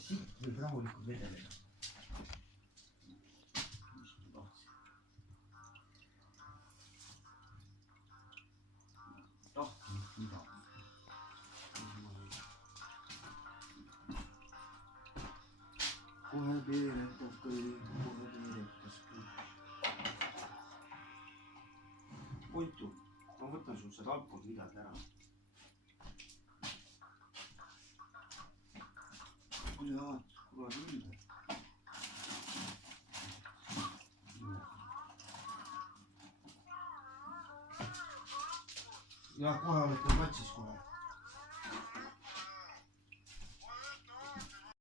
Siit võib rahulikult vedeleda. Tahtnud midagi. Kohe peeretab kõik, kohe peeretas kõik. Poitu, ma võtan sul seda alkohol midagi ära. Kui vaat, kuule ümber. Ja kohe olete platsis kohe.